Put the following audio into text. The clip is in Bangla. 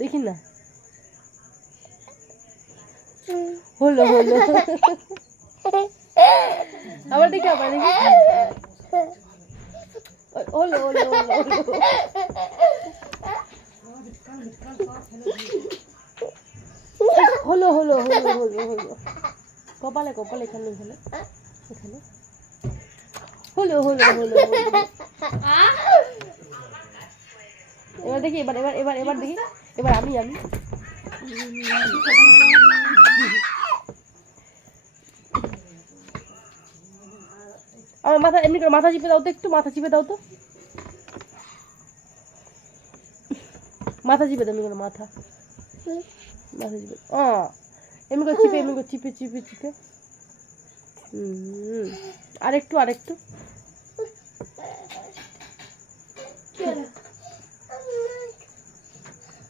দেখি না, হলো হলো, আবার দেখি, আবার দেখি, হলো হলো হলো হলো হলো হলো হলো হলো, কপালে কপালে, এখানে এখানে এখানে, হলো হলো হলো হলো। এবার দেখি, এবার এবার এবার এবার দেখি, এবার আমি আমার মাথা এমনি করে মাথা চিপে দাও তো, একটু মাথা চিপে দাও তো, মাথা চিপে দাও এমনি করে, মাথা মাথা চিপে, এমনি করে চিপে, এমনি করে চিপে চিপে চিপে, আরেকটু আরেকটু,